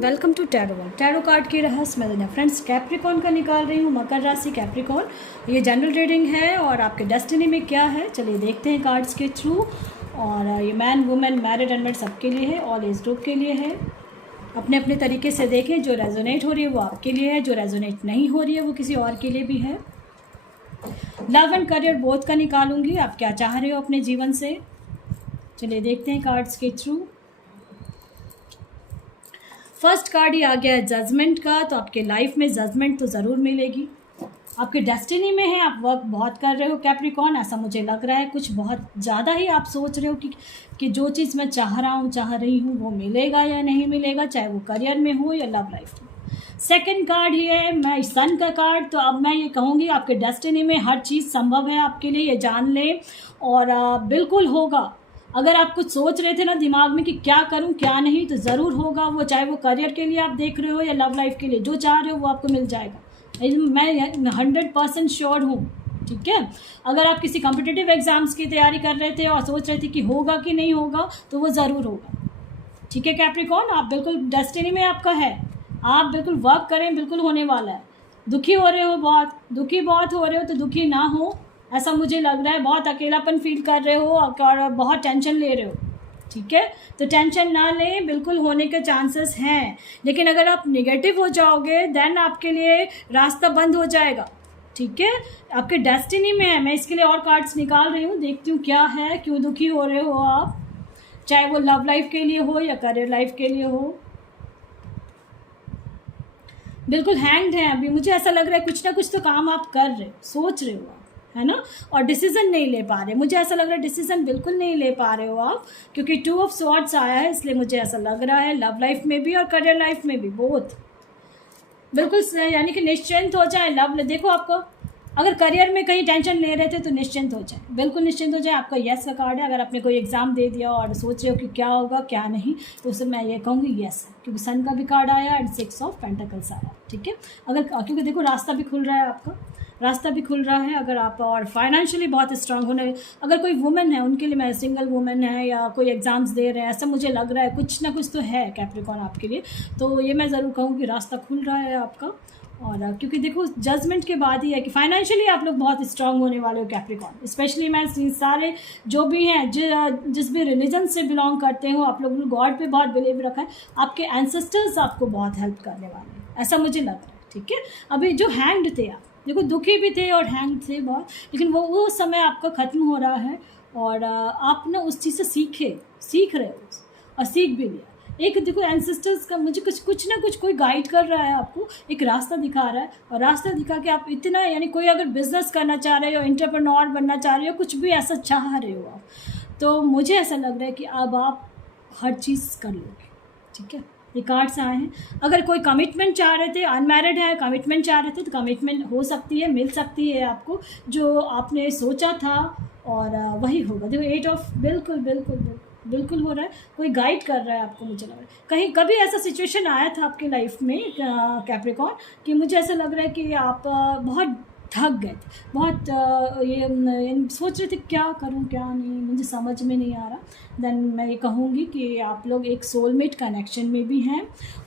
Welcome to tarot card की रहस्य मैं फ्रेंड्स कैप्रिकॉन का निकाल रही हूँ। मकर राशि कैप्रिकॉन, ये जनरल रीडिंग है और आपके डेस्टिनी में क्या है चलिए देखते हैं कार्ड्स के थ्रू। और ये मैन वुमेन मैरिड अनमैरिड सबके लिए है, ऑल एज ग्रुप के लिए है। अपने अपने तरीके से देखें, जो रेजोनेट हो रही है वो आपके लिए है, जो रेजोनेट नहीं हो रही है वो किसी और के लिए भी है। लव एंड करियर बोथ का निकालूंगी, आप क्या चाह रहे हो अपने जीवन से। चलिए देखते हैं कार्ड्स के थ्रू। फर्स्ट कार्ड ही आ गया है जजमेंट का, तो आपके लाइफ में जजमेंट तो ज़रूर मिलेगी। आपके डेस्टिनी में है, आप वर्क बहुत कर रहे हो कैप्रिकॉन, ऐसा मुझे लग रहा है। कुछ बहुत ज़्यादा ही आप सोच रहे हो कि जो चीज़ मैं चाह रही हूँ वो मिलेगा या नहीं मिलेगा, चाहे वो करियर में हो या लव लाइफ में। सेकंड कार्ड ही है मैं सन का कार्ड, तो अब मैं ये कहूँगी आपके डेस्टिनी में हर चीज़ संभव है आपके लिए, ये जान लें और बिल्कुल होगा। अगर आप कुछ सोच रहे थे ना दिमाग में कि क्या करूं क्या नहीं, तो ज़रूर होगा वो, चाहे वो करियर के लिए आप देख रहे हो या लव लाइफ के लिए। जो चाह रहे हो वो आपको मिल जाएगा, मैं 100% श्योर हूँ। ठीक है, अगर आप किसी कॉम्पिटिटिव एग्जाम्स की तैयारी कर रहे थे और सोच रहे थे कि होगा कि नहीं होगा, तो वो ज़रूर होगा। ठीक है कैप्रिकॉन, आप बिल्कुल डेस्टिनी में आपका है, आप बिल्कुल वर्क करें, बिल्कुल होने वाला है। दुखी हो रहे हो, दुखी बहुत हो रहे हो, तो दुखी ना हो, ऐसा मुझे लग रहा है। बहुत अकेलापन फील कर रहे हो और बहुत टेंशन ले रहे हो। ठीक है, तो टेंशन ना लें, बिल्कुल होने के चांसेस हैं। लेकिन अगर आप नेगेटिव हो जाओगे देन आपके लिए रास्ता बंद हो जाएगा। ठीक है, आपके डेस्टिनी में है। मैं इसके लिए और कार्ड्स निकाल रही हूँ, देखती हूँ क्या है, क्यों दुखी हो रहे हो आप, चाहे वो लव लाइफ के लिए हो या करियर लाइफ के लिए हो। बिल्कुल हैंग्ड है अभी, मुझे ऐसा लग रहा है कुछ ना कुछ तो काम आप कर रहे हो, सोच रहे हो आप, है ना, और डिसीजन नहीं ले पा रहे। मुझे ऐसा लग रहा है डिसीजन बिल्कुल नहीं ले पा रहे हो आप, क्योंकि 2 ऑफ स्वॉर्ड्स आया है, इसलिए मुझे ऐसा लग रहा है लव लाइफ में भी और करियर लाइफ में भी बोथ। बिल्कुल यानी कि निश्चिंत हो जाए। देखो आपको अगर करियर में कहीं टेंशन ले रहे थे तो निश्चिंत हो जाए, बिल्कुल निश्चिंत हो जाए। आपका यस का कार्ड है। अगर आपने कोई एग्जाम दे दिया और सोच रहे हो कि क्या होगा क्या नहीं, तो उससे मैं ये कहूँगी यस, क्योंकि सन का भी कार्ड आया एंड 6 ऑफ पेंटिकल्स आया। ठीक है, अगर क्योंकि देखो रास्ता भी खुल रहा है, आपका रास्ता भी खुल रहा है। अगर आप और फाइनेंशियली बहुत स्ट्रांग होने, अगर कोई वुमेन है उनके लिए, मैं सिंगल वुमेन है या कोई एग्जाम्स दे रहे हैं, ऐसा मुझे लग रहा है कुछ ना कुछ तो है कैप्रिकॉन आपके लिए। तो ये मैं ज़रूर कहूँ कि रास्ता खुल रहा है आपका। और क्योंकि देखो जजमेंट के बाद ही है कि फाइनेंशियली आप लोग बहुत स्ट्रांग होने वाले हो कैप्रिकॉन। स्पेशली मैं सारे जो भी हैं जिस भी रिलीजन से बिलोंग करते हो, आप लोग गॉड पे बहुत बिलीव रखा है, आपके एंसेस्टर्स आपको बहुत हेल्प करने वाले हैं, ऐसा मुझे लग रहा है। ठीक है, अभी जो हैंग्ड थे आप, देखो दुखी भी थे और हैंग थे बहुत, लेकिन वो समय आपका ख़त्म हो रहा है और आप ना उस चीज़ से सीख रहे हो और सीख भी लिया। एक देखो एंसेस्टर्स का मुझे कुछ ना कुछ कोई गाइड कर रहा है आपको, एक रास्ता दिखा रहा है, और रास्ता दिखा के आप इतना, यानी कोई अगर बिजनेस करना चाह रहे हो, एंटरप्रेन्योर बनना चाह रहे हो, कुछ भी ऐसा चाह रहे हो आप, तो मुझे ऐसा लग रहा है कि अब आप हर चीज़ कर लोगे। ठीक है, ये कार्ड्स आए हैं। अगर कोई कमिटमेंट चाह रहे थे, अनमैरिड है, कमिटमेंट चाह रहे थे, तो कमिटमेंट हो सकती है, मिल सकती है आपको, जो आपने सोचा था और वही होगा। देखो 8 ऑफ बिल्कुल हो रहा है, कोई गाइड कर रहा है आपको। मुझे लग रहा है कहीं कभी ऐसा सिचुएशन आया था आपके लाइफ में कैप्रिकॉन, कि मुझे ऐसा लग रहा है कि आप बहुत थक गए थे, बहुत ये सोच रहे थे क्या करूं क्या नहीं, मुझे समझ में नहीं आ रहा। देन मैं ये कहूँगी कि आप लोग एक सोलमेट कनेक्शन में भी हैं।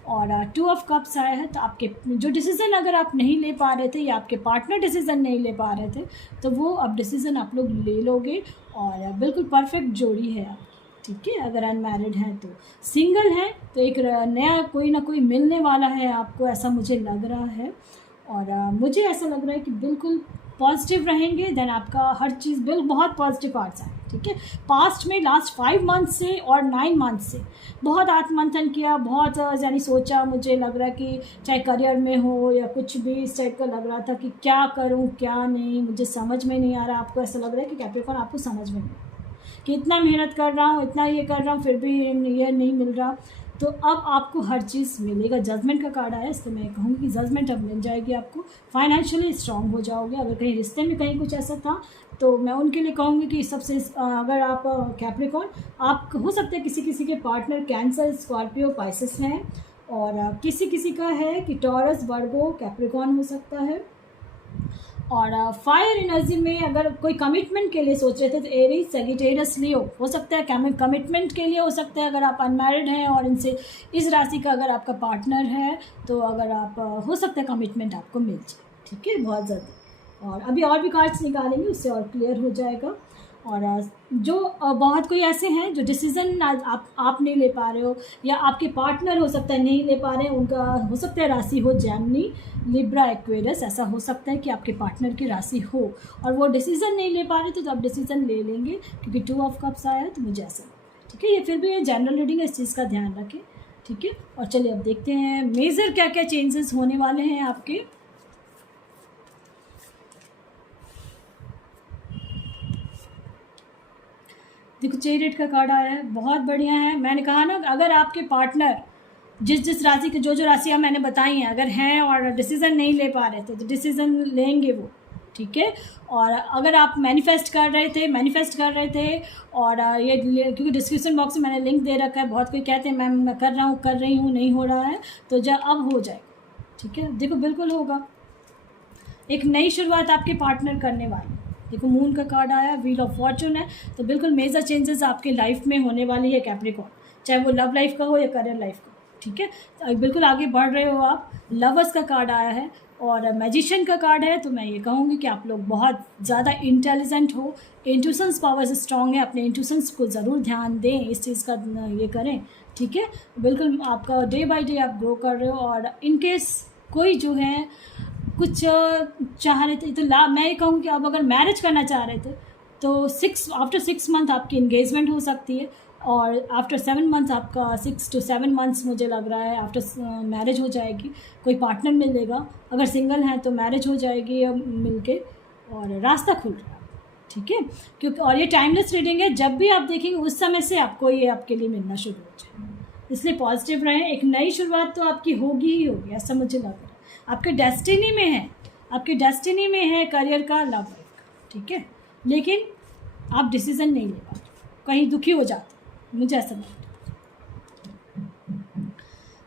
और 2 ऑफ कप्स आया है, तो आपके जो डिसीज़न अगर आप नहीं ले पा रहे थे या आपके पार्टनर डिसीज़न नहीं ले पा रहे थे, तो वो अब डिसीज़न आप लोग ले लोगे और बिल्कुल परफेक्ट जोड़ी है आप। ठीक है, अगर अनमैरिड हैं तो, सिंगल हैं तो एक नया कोई ना कोई मिलने वाला है आपको, ऐसा मुझे लग रहा है। और मुझे ऐसा लग रहा है कि बिल्कुल पॉजिटिव रहेंगे, देन आपका हर चीज़ बहुत पॉजिटिव कार्ड्स आए। ठीक है, पास्ट में लास्ट 5 मंथ से और 9 मंथ से बहुत आत्ममंथन किया, बहुत यानी सोचा। मुझे लग रहा है कि चाहे करियर में हो या कुछ भी, इस टाइप का लग रहा था कि क्या करूं क्या नहीं, मुझे समझ में नहीं आ रहा। आपको ऐसा लग रहा है कि कैप्रिकॉन आपको समझ में नहीं आ रहा कि इतना मेहनत कर रहा हूँ, इतना ये कर रहा हूँ, फिर भी ये नहीं मिल रहा। तो अब आपको हर चीज़ मिलेगा। जजमेंट का कार्ड आया, इसलिए मैं कहूँगी कि जजमेंट अब मिल जाएगी आपको। फाइनेंशियली स्ट्रांग हो जाओगे। अगर कहीं रिश्ते में कहीं कुछ ऐसा था, तो मैं उनके लिए कहूँगी कि सबसे अगर आप कैप्रिकॉन, आप हो सकते हैं किसी के पार्टनर कैंसर, स्कॉर्पियो, पाइसेस हैं, और किसी का है कि टॉरस, वर्गो, कैप्रिकॉन हो सकता है। और फायर एनर्जी में अगर कोई कमिटमेंट के लिए सोच रहे थे तो एरीज, सैजिटेरियस, लियो हो सकता है। कमिटमेंट के लिए हो सकता है अगर आप अनमैरिड हैं और इनसे इस राशि का अगर आपका पार्टनर है तो अगर आप हो सकता है कमिटमेंट आपको मिल जाए, ठीक है, बहुत जल्दी। और अभी और भी कार्ड्स निकालेंगे, उससे और क्लियर हो जाएगा। और जो बहुत कोई ऐसे हैं जो डिसीज़न आप नहीं ले पा रहे हो, या आपके पार्टनर हो सकता है नहीं ले पा रहे हैं, उनका हो सकता है राशि हो जेमिनी, लिब्रा, एक्वेरियस, ऐसा हो सकता है कि आपके पार्टनर की राशि हो और वो डिसीज़न नहीं ले पा रहे तो आप डिसीज़न ले लेंगे, क्योंकि 2 ऑफ कप्स आया तो मुझे ऐसा लगा, ठीक है। ये फिर भी ये जनरल रीडिंग है, इस चीज़ का ध्यान रखें, ठीक है। और चलिए अब देखते हैं मेजर क्या क्या चेंजेस होने वाले हैं आपके। देखो चैरियट का कार्ड आया है, बहुत बढ़िया है। मैंने कहा ना, अगर आपके पार्टनर जिस राशि के जो राशियाँ मैंने बताई हैं अगर हैं और डिसीज़न नहीं ले पा रहे थे तो डिसीज़न लेंगे वो, ठीक है। और अगर आप मैनिफेस्ट कर रहे थे और ये क्योंकि डिस्क्रिप्शन बॉक्स में मैंने लिंक दे रखा है, बहुत कोई कहते हैं मैम मैं कर रही हूँ नहीं हो रहा है, तो जब अब हो जाएगा, ठीक है। देखो बिल्कुल होगा, एक नई शुरुआत आपके पार्टनर करने वाले। देखो मून का कार्ड आया, व्हील ऑफ फॉर्चून है, तो बिल्कुल मेजर चेंजेस आपके लाइफ में होने वाली है कैप्रिकॉर्न, चाहे वो लव लाइफ का हो या करियर लाइफ का, ठीक है। तो बिल्कुल आगे बढ़ रहे हो आप। लवर्स का कार्ड आया है और मैजिशियन का कार्ड है, तो मैं ये कहूँगी कि आप लोग बहुत ज़्यादा इंटेलिजेंट हो, इंट्यूशंस पावर्स स्ट्रॉन्ग है, अपने इंट्यूशंस को ज़रूर ध्यान दें, इस चीज़ का ये करें, ठीक है। बिल्कुल आपका डे बाय डे आप ग्रो कर रहे हो। और इनकेस कोई जो है कुछ चाह रहे थे तो मैं ये कहूँ कि आप अगर मैरिज करना चाह रहे थे तो आफ्टर 6 मंथ आपकी इंगेजमेंट हो सकती है, और आफ्टर 7 मंथ्स आपका 6 to 7 मंथ्स मुझे लग रहा है आफ्टर मैरिज हो जाएगी, कोई पार्टनर मिलेगा। अगर सिंगल हैं तो मैरिज हो जाएगी मिलके और रास्ता खुल रहा है, ठीक है। क्योंकि और ये टाइमलेस रीडिंग है, जब भी आप देखेंगे उस समय से आपको ये आपके लिए मिलना शुरू हो जाएगा, इसलिए पॉजिटिव रहें। एक नई शुरुआत तो आपकी होगी ही होगी, ऐसा मुझे लग रहा है। आपके डेस्टिनी में है करियर का, लव लाइफ का, ठीक है। लेकिन आप डिसीज़न नहीं ले पाते, कहीं दुखी हो जाते, मुझे ऐसा लगता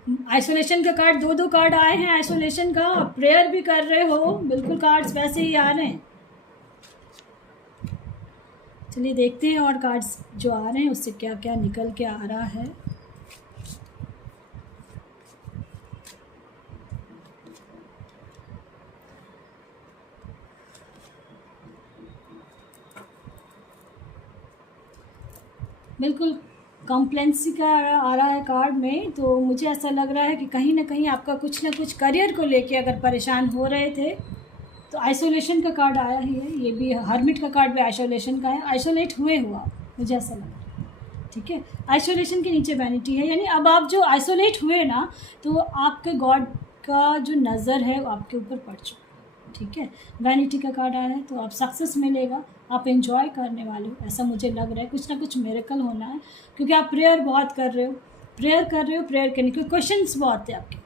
है। आइसोलेशन का कार्ड, 2 कार्ड आए हैं आइसोलेशन का, प्रेयर भी कर रहे हो, बिल्कुल कार्ड्स वैसे ही आ रहे हैं। चलिए देखते हैं और कार्ड्स जो आ रहे हैं उससे क्या क्या निकल के आ रहा है। बिल्कुल कॉम्प्लेंसी का आ रहा है कार्ड में, तो मुझे ऐसा लग रहा है कि कहीं ना कहीं आपका कुछ ना कुछ करियर को लेके अगर परेशान हो रहे थे तो आइसोलेशन का कार्ड आया ही है। ये भी हर्मिट का कार्ड भी आइसोलेशन का है, आइसोलेट हुए हो आप, मुझे ऐसा लग रहा है, ठीक है। आइसोलेशन के नीचे वैनिटी है, यानी अब आप जो आइसोलेट हुए ना तो आपके गॉड का जो नज़र है वो आपके ऊपर पड़ चुका, ठीक है। वैनिटी का कार्ड आया है, तो आप सक्सेस मिलेगा, आप एंजॉय करने वाले हो, ऐसा मुझे लग रहा है। कुछ ना कुछ मिरेकल होना है, क्योंकि आप प्रेयर बहुत कर रहे हो, प्रेयर करने के क्वेश्चंस बहुत थे आपके,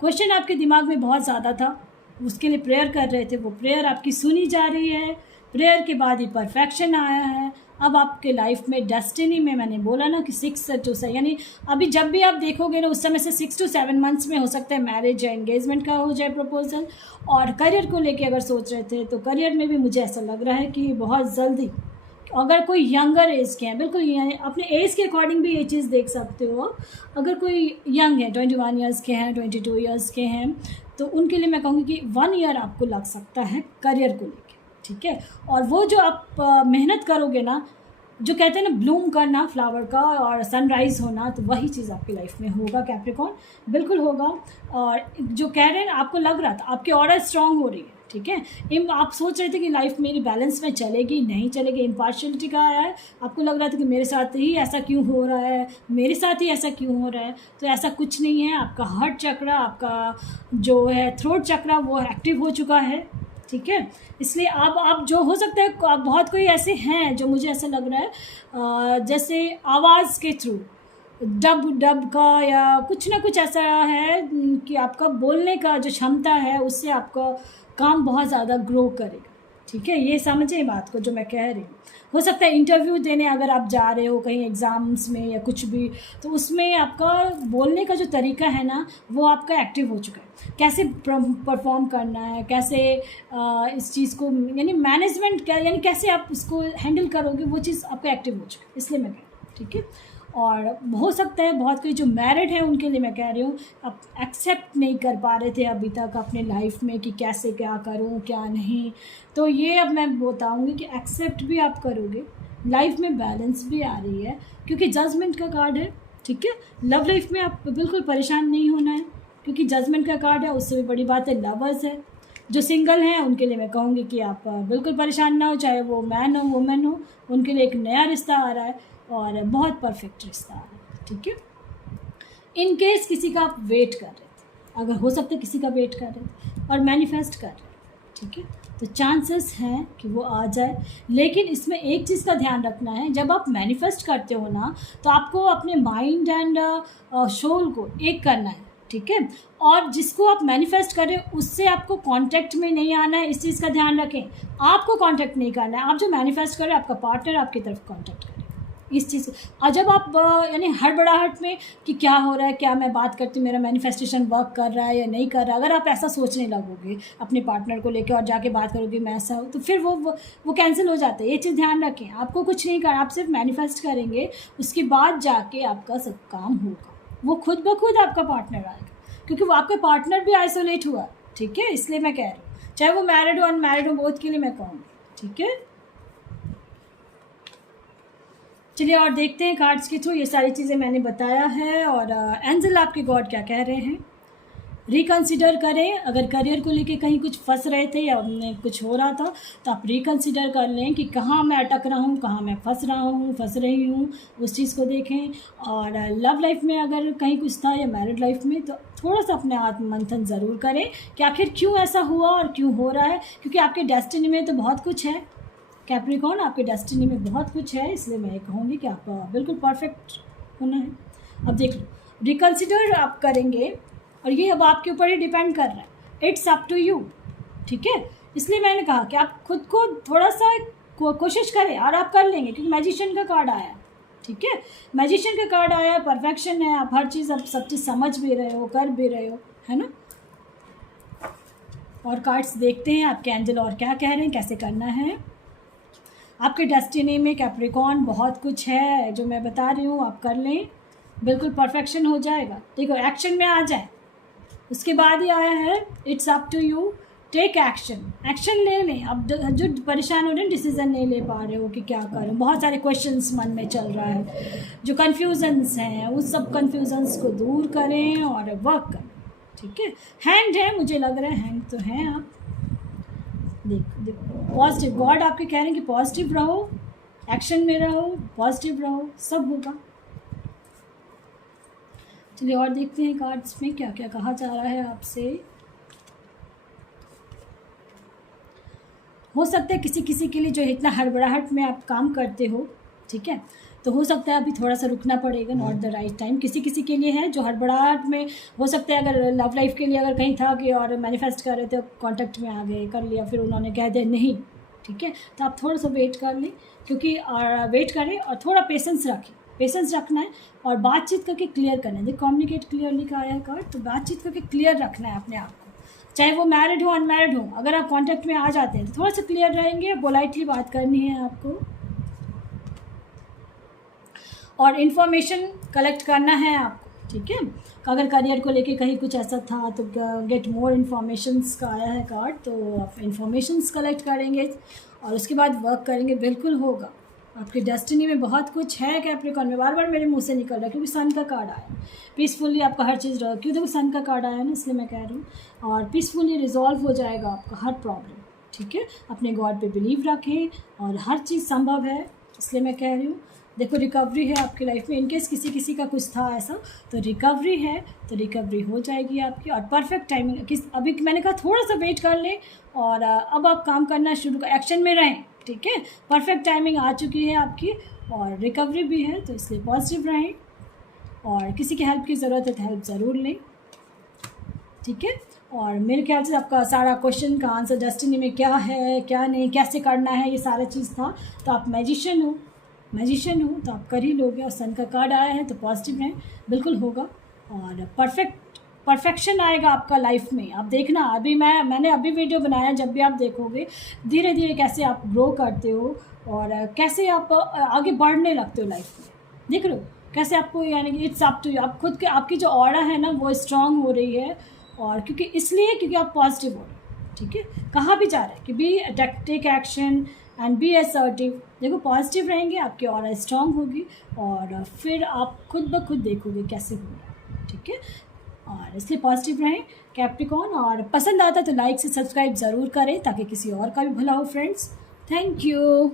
क्वेश्चन आपके दिमाग में बहुत ज़्यादा था, उसके लिए प्रेयर कर रहे थे, वो प्रेयर आपकी सुनी जा रही है। प्रेयर के बाद ही परफेक्शन आया है। अब आपके लाइफ में डेस्टिनी में मैंने बोला ना कि 6 to 7, यानी अभी जब भी आप देखोगे ना उस समय से 6 to 7 मंथ्स में हो सकता है मैरिज या एंगेजमेंट का हो जाए प्रपोजल। और करियर को लेके अगर सोच रहे थे तो करियर में भी मुझे ऐसा लग रहा है कि बहुत जल्दी, अगर कोई यंगर एज के हैं, बिल्कुल अपने एज के अकॉर्डिंग भी ये चीज़ देख सकते हो। अगर कोई यंग है, 21 ईयर्स के हैं, 22 ईयर्स के हैं, तो उनके लिए मैं कहूँगी कि 1 ईयर आपको लग सकता है करियर को लेके, ठीक है। और वो जो आप मेहनत करोगे ना, जो कहते हैं ना ब्लूम करना फ्लावर का और सनराइज़ होना, तो वही चीज़ आपकी लाइफ में होगा कैप्रिकॉर्न, बिल्कुल होगा। और जो कह रहे हैं आपको लग रहा था आपकी ऑरा स्ट्रांग हो रही है, ठीक है। आप सोच रहे थे कि लाइफ मेरी बैलेंस में चलेगी नहीं चलेगी, इम्पार्शलिटी का आया है, आपको लग रहा था कि मेरे साथ ही ऐसा क्यों हो रहा है, मेरे साथ ही ऐसा क्यों हो रहा है, तो ऐसा कुछ नहीं है। आपका हार्ट चक्र, आपका जो है थ्रोट चक्र वो एक्टिव हो चुका है, ठीक है। इसलिए आप जो हो सकता है, आप बहुत कोई ऐसे हैं जो मुझे ऐसा लग रहा है जैसे आवाज़ के थ्रू डब का या कुछ ना कुछ ऐसा है कि आपका बोलने का जो क्षमता है उससे आपका काम बहुत ज़्यादा ग्रो करेगा, ठीक है, ये समझें बात को जो मैं कह रही हूँ। हो सकता है इंटरव्यू देने अगर आप जा रहे हो कहीं एग्ज़ाम्स में या कुछ भी, तो उसमें आपका बोलने का जो तरीका है ना वो आपका एक्टिव हो चुका है। कैसे परफॉर्म करना है, कैसे इस चीज़ को यानी मैनेजमेंट क्या, यानी कैसे आप इसको हैंडल करोगे, वो चीज़ आपका एक्टिव हो चुका है, इसलिए मैं कह रही हूँ। ठीक है, और हो सकता है बहुत कोई जो मैरिड है उनके लिए मैं कह रही हूँ, आप एक्सेप्ट नहीं कर पा रहे थे अभी तक अपने लाइफ में कि कैसे क्या करूँ क्या नहीं, तो ये अब मैं बताऊँगी कि एक्सेप्ट भी आप करोगे, लाइफ में बैलेंस भी आ रही है, क्योंकि जजमेंट का कार्ड है। ठीक है, लव लाइफ में आप बिल्कुल परेशान नहीं होना है, क्योंकि जजमेंट का कार्ड है। उससे भी बड़ी बात है लवर्स है, जो सिंगल हैं उनके लिए मैं कहूँगी कि आप बिल्कुल परेशान ना हो, चाहे वो मैन हो वुमेन हो, उनके लिए एक नया रिश्ता आ रहा है और बहुत परफेक्ट रिश्ता आ रहा है। ठीक है, इन केस किसी का आप वेट कर रहे थे, अगर हो सकता है किसी का वेट कर रहे थे और मैनिफेस्ट कर रहे हैं, ठीक है, तो चांसेस हैं कि वो आ जाए। लेकिन इसमें एक चीज़ का ध्यान रखना है, जब आप मैनिफेस्ट करते हो ना तो आपको अपने माइंड एंड सोल को एक करना है। ठीक है, और जिसको आप मैनिफेस्ट कर रहे हो उससे आपको कांटेक्ट में नहीं आना है, इस चीज़ का ध्यान रखें। आपको कांटेक्ट नहीं करना है, आप जो मैनिफेस्ट कर रहे हो आपका पार्टनर आपकी तरफ कांटेक्ट करे, इस चीज़। और जब आप यानी हड़बड़ाहट में कि क्या हो रहा है, क्या मैं बात करती हूँ, मेरा मैनिफेस्टेशन वर्क कर रहा है या नहीं कर रहा, अगर आप ऐसा सोचने लगोगे अपने पार्टनर को लेकर और जाके बात करोगे मैं ऐसा हूँ, तो फिर वो कैंसिल हो जाता है। ये चीज़ ध्यान रखें, आपको कुछ नहीं करना, आप सिर्फ मैनिफेस्ट करेंगे, उसके बाद जाके आपका सब काम होगा, वो खुद ब खुद आपका पार्टनर आएगा, क्योंकि वो आपका पार्टनर भी आइसोलेट हुआ। ठीक है, इसलिए मैं कह रही हूँ, चाहे वो मैरिड हो अनमैरिड हो, बोथ के लिए मैं कहूँगी। ठीक है, चलिए और देखते हैं कार्ड्स के थ्रू, ये सारी चीज़ें मैंने बताया है। और एंजल आपके गॉड क्या कह रहे हैं, रिकंसिडर करें। अगर करियर को लेके कहीं कुछ फंस रहे थे या उनमें कुछ हो रहा था तो आप रिकंसिडर कर लें कि कहाँ मैं अटक रहा हूँ, कहाँ मैं फंस रहा हूँ, फंस रही हूँ, उस चीज़ को देखें। और लव लाइफ में अगर कहीं कुछ था या मैरिड लाइफ में, तो थोड़ा सा अपने आत्म मंथन ज़रूर करें कि आखिर क्यों ऐसा हुआ और क्यों हो रहा है, क्योंकि आपके डेस्टिनी में तो बहुत कुछ है कैप्रिकॉर्न, आपके डेस्टिनी में बहुत कुछ है। इसलिए मैं कहूँगी कि आप बिल्कुल परफेक्ट होना है। अब देख लो, रिकंसिडर आप करेंगे और ये अब आपके ऊपर ही डिपेंड कर रहा है, इट्स अप टू यू। ठीक है, इसलिए मैंने कहा कि आप खुद को थोड़ा सा कोशिश करें और आप कर लेंगे, क्योंकि मैजिशियन का कार्ड आया। ठीक है, मैजिशियन का कार्ड आया, परफेक्शन है, आप हर चीज़ अब सब चीज़ समझ भी रहे हो, कर भी रहे हो, है ना। और कार्ड्स देखते हैं आपके एंजल और क्या कह रहे हैं, कैसे करना है। आपके डेस्टिनी में कैप्रिकॉर्न बहुत कुछ है जो मैं बता रही हूँ, आप कर लें, बिल्कुल परफेक्शन हो जाएगा। देखो एक्शन में आ जाए, उसके बाद ही आया है it's up to you, take action, action ले लें। अब जो परेशान हो रहे हैं, डिसीजन नहीं ले पा रहे हो कि क्या करूँ, बहुत सारे क्वेश्चंस मन में चल रहा है, जो कन्फ्यूजन्स हैं उस सब कन्फ्यूजन्स को दूर करें और वर्क करें। ठीक है, हैंड है, मुझे लग रहा है हैंड तो हैं आप, देखो पॉजिटिव, गॉड आपके कह रहे हैं कि पॉजिटिव रहो, एक्शन में रहो, पॉजिटिव रहो, सब होगा। चलिए और देखते हैं कार्ड्स में क्या क्या कहा जा रहा है आपसे। हो सकता है किसी किसी के लिए जो इतना हड़बड़ाहट में आप काम करते हो, ठीक है, तो हो सकता है अभी थोड़ा सा रुकना पड़ेगा, नॉट द राइट टाइम। किसी किसी के लिए है जो हड़बड़ाहट में, हो सकता है अगर लव लाइफ के लिए अगर कहीं था कि और मैनिफेस्ट कर रहे थे, कॉन्टैक्ट में आ गए, कर लिया, फिर उन्होंने कह दिया नहीं, ठीक है, तो आप थोड़ा सा वेट कर लें, क्योंकि वेट करें और थोड़ा पेशेंस रखें, पेशेंस रखना है और बातचीत करके क्लियर करना है। देखो कम्युनिकेट क्लियरली का आया है कार्ड, तो बातचीत करके क्लियर रखना है अपने आप को, चाहे वो मैरिड हो अनमैरिड हो। अगर आप कॉन्टैक्ट में आ जाते हैं तो थोड़ा सा क्लियर रहेंगे, पोलाइटली बात करनी है आपको और इन्फॉर्मेशन कलेक्ट करना है आपको। ठीक है, अगर करियर को लेके कहीं कुछ ऐसा था तो गेट मोर इन्फॉर्मेशंस का आया है कार्ड, तो आप इन्फॉर्मेशंस कलेक्ट करेंगे और उसके बाद वर्क करेंगे, बिल्कुल होगा। आपकी डेस्टिनी में बहुत कुछ है कैप्रिकॉर्न में, बार बार मेरे मुंह से निकल रहा है क्योंकि सन का कार्ड आया, पीसफुली आपका हर चीज़ रहा, क्यों देखो सन का कार्ड आया ना, इसलिए मैं कह रही हूँ, और पीसफुली रिजॉल्व हो जाएगा आपका हर प्रॉब्लम। ठीक है, अपने गॉड पे बिलीव रखें और हर चीज़ संभव है, इसलिए मैं कह रही हूँ। देखो रिकवरी है आपकी लाइफ में, इनकेस किसी किसी का कुछ था ऐसा, तो रिकवरी है, तो रिकवरी हो जाएगी आपकी और परफेक्ट टाइमिंग। अभी मैंने कहा थोड़ा सा वेट कर लें और अब आप काम करना शुरू कर, एक्शन में रहें। ठीक है, परफेक्ट टाइमिंग आ चुकी है आपकी और रिकवरी भी है, तो इसलिए पॉजिटिव रहें और किसी की हेल्प की ज़रूरत है तो हेल्प ज़रूर लें। ठीक है, और मेरे ख्याल से आपका सारा क्वेश्चन का आंसर डेस्टिनी में क्या है, क्या नहीं, कैसे करना है, ये सारा चीज़ था। तो आप मैजिशियन हो तो आप कर ही लोगे। और सन का कार्ड आया है तो पॉजिटिव रहें, बिल्कुल होगा। और परफेक्शन आएगा आपका लाइफ में। आप देखना, अभी मैंने अभी वीडियो बनाया, जब भी आप देखोगे धीरे धीरे कैसे आप ग्रो करते हो और कैसे आप आगे बढ़ने लगते हो लाइफ में। देख रहे हो कैसे आपको, यानी कि इट्स अप टू यू। आप खुद के, आपकी जो ऑरा है ना वो स्ट्रांग हो रही है, और क्योंकि आप पॉजिटिव हो रहे हो, ठीक है। कहाँ भी जा रहे हैं कि be take action and be assertive. देखो पॉजिटिव रहेंगे, आपकी ऑरा स्ट्रांग होगी, और फिर आप खुद ब खुद देखोगे कैसे होगा, ठीक है। और इसलिए पॉजिटिव रहें कैप्रिकॉर्न। और पसंद आता तो लाइक से सब्सक्राइब ज़रूर करें ताकि किसी और का भी भला हो फ्रेंड्स। Thank you.